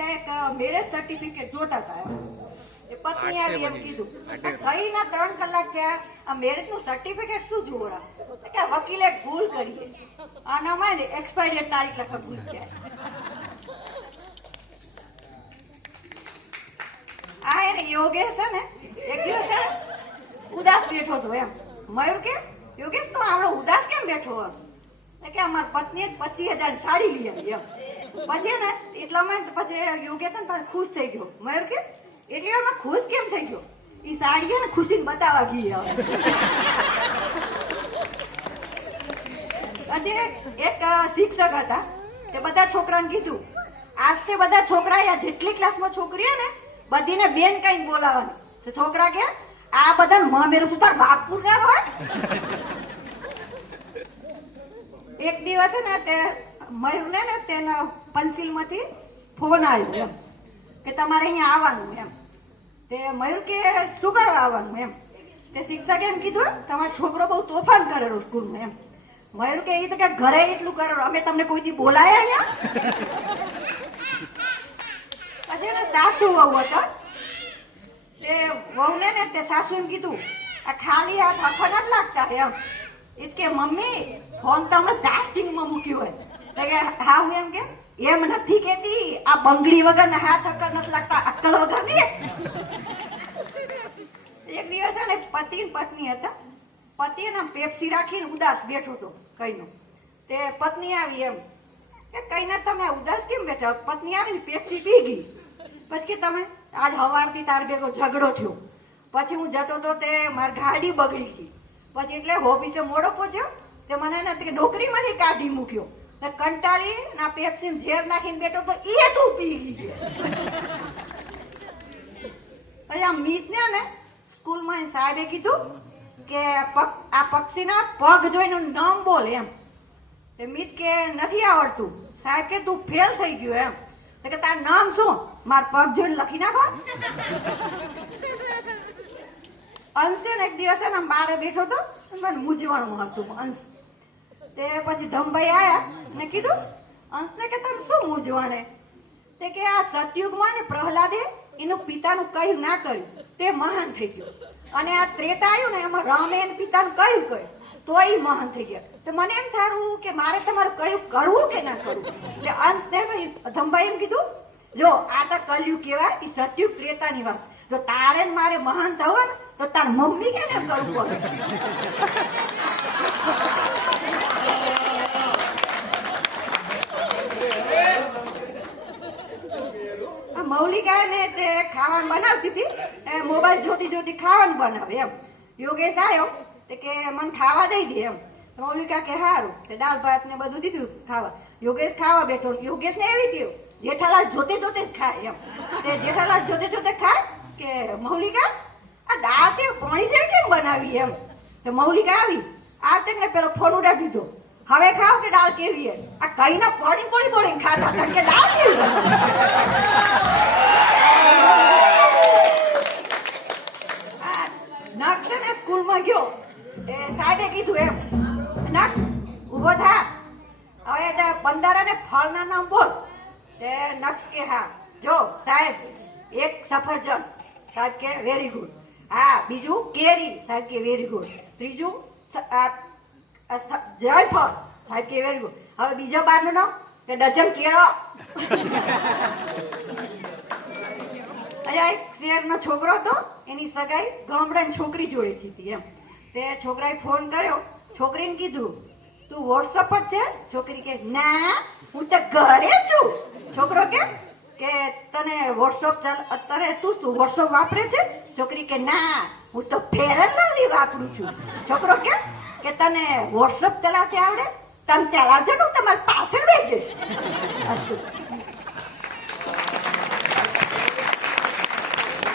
આખે એક marriage certificate જોતા હતા. એ પત્ની આવી એમ કીધું થઈને 3 કલાક થયા, આ મેરેજ નું સર્ટિફિકેટ શું જોવા કે વકીલે ભૂલ કરી આનામાં એક્સપાયરી તારીખ લખા ભૂલ ગયા. આ એને યોગેશ છે ને એક દિવસ છે ઉદાસ બેઠો હતો એમ. મયુર કે યોગેશ તો આવડો ઉદાસ કેમ બેઠો હોય? કે અમારી પત્નીએ 25,000 સાડી લઈ આવી એમ. પછી ને એટલામાં પછી યોગેશ ખુશ થઈ ગયો. મયુર કે એટલે એમાં ખુશ કેમ થઈ ગયો? એ સાડી ને ખુશી બતાવવા ગઈ. પછી એક શિક્ષક હતા તે બધા છોકરાને કીધું આજથી બધા છોકરા જેટલી ક્લાસમાં છોકરી ને બધીને બેન કઈ બોલાવવાની. છોકરા કે આ બધા મામેરું તું તાર બાપુ ના હોય. એક દિવસ ને તે મયુર ને તેના પંચિલ માંથી ફોન આવ્યો એમ કે તમારે અહીંયા આવવાનું એમ. તે મયુર કે શું કરવા આવવાનું એમ. તે શિક્ષકે એમ કીધું તમારો છોકરો બહુ તોફાન કરેલો સ્કૂલમાં એમ. મયુર કે એ તો કે ઘરે એટલું કરેલું, અમે તમને કોઈ દી બોલાયા અહીંયા? પછી એને સાસુ વહુ હતા તે વહુને ને તે સાસુ એમ કીધું આ ખાલી આ થપ્પા નથી લાગતા એમ. એ કે મમ્મી ફોન તમને ચાર્જિંગમાં મૂક્યું હોય. હા હું એમ કે એમ નથી કેતી આ બંગડી વગર ને હાથ અક્કર નથી લાગતા, અક્કલ વગર ને. એક દિવસ ને પતિ પત્ની હતા. પતિ ને પેપ્સી રાખીને ઉદાસ બેઠો હતો કઈનો. તે પત્ની આવી એમ કે કઈ ના તમે ઉદાસ કેમ બેઠા? પત્ની આવી પેપ્સી પી ગઈ. પછી કે તમે આજ સવારથી તાર ભેગો ઝઘડો થયો, પછી હું જતો તો તે મારી ગાડી બગડી ગઈ, પછી એટલે ઓફિસે મોડો પહોંચ્યો તે મને નોકરીમાંથી કાઢી મૂક્યો. કંટાળી ના પેપ્સી ઝેર નાખીને બેઠો તો એ તું પી ગઈ. પછી આ મીત ને સ્કૂલમાં સાહેબે કીધું કે આ પક્ષીના પગ જોઈને નામ બોલ એમ. મીત કે નથી આવડતું. સાહેબ કે તું ફેલ થઈ ગયો એમ. કે તારું નામ શું? માર પગ જોઈને લખી નાખો. અંશે એક દિવસ ને બારે બેઠો હતો, મને મૂંઝવણું હતું અંશ. તે પછી ધમભાઈ આયા ને કીધું અંશને કે તમે શું મૂંઝવણે? તે કે આ સતયુગમાં ને પ્રહલાદે એનું પિતાનું કહ્યું ના કર્યું તે મહાન થઈ ગયો, અને આ ત્રેતા આવ્યું ને એમાં રામે એના પિતાનું કહ્યું તો એ મહાન થઈ ગયા. તો મને એમ થારું કે મારે તમારું કયું કરવું કે ના કરવું? એટલે અંશ ધમભાઈ એમ કીધું જો આ તો કલયુગ કહેવાય, એ સતયુગ ત્રેતાની વાત. જો તારે મારે મહાન થવા ને તો તાર મમ્મી કે કરવું પડે. મૌલિકા ને તે ખાવાનું બનાવતી હતી, મોબાઈલ જોતી જોતી ખાવાનું બનાવે એમ. યોગેશ આવ્યો કે મને ખાવા દઈ દે એમ. મૌલિકા કે સારું. દાળ ભાત ને બધું દીધું ખાવા. યોગેશ ખાવા બેઠો. યોગેશ ને એવી થયું જેઠાલાલ જોતે જોતે જ ખાય એમ. તે જેઠાલાલ જોતે જોતે ખાય કે મૌલિકા આ દાળ તે પાણી છે કેમ બનાવી એમ. તો મૌલિકા આવી આ તેને પેલો ફોન ઉડાવી દીધો. હવે ખાવ કે દાળ કેવી? આ કઈ ના પડી પડી પડી ખાતા કે દાળ કેવી? નખ છે ને સ્કૂલમાં ગયો. સાહેબે કીધું એમ નખ ઉભો થા, હવે 15 ને ફળના નામ બોલ. તે નક્ષ કે હા. જો સાહેબ એક સફરજન. સાહેબ કે વેરી ગુડ. હા બીજું કેરી. સાહેબ કે વેરી ગુડ. ત્રીજું જયફળ. સાહેબ કે વેરી ગુડ. હવે બીજો બારનું નામ કે ડઝન કેળો. એક શહેરનો છોકરો હતો, એની સગાઈ ગામડાની છોકરી જોડે હતી એમ. તે છોકરાએ ફોન કર્યો. છોકરીને કીધું તું વોટ્સઅપ પર છે? છોકરી કે ના હું તો ઘરે છું. છોકરો કે તને વોટ્સઅપ અત્યારે તું વોટ્સઅપ વાપરે છે? છોકરી કે ના હું તો ફેર એન્ડ લવલી વાપરું છું. છોકરો કે તને વોટ્સઅપ ચલાવતી આવડે? તમે ચલાવજો ને હું તમારી પાછળ બેસીશ.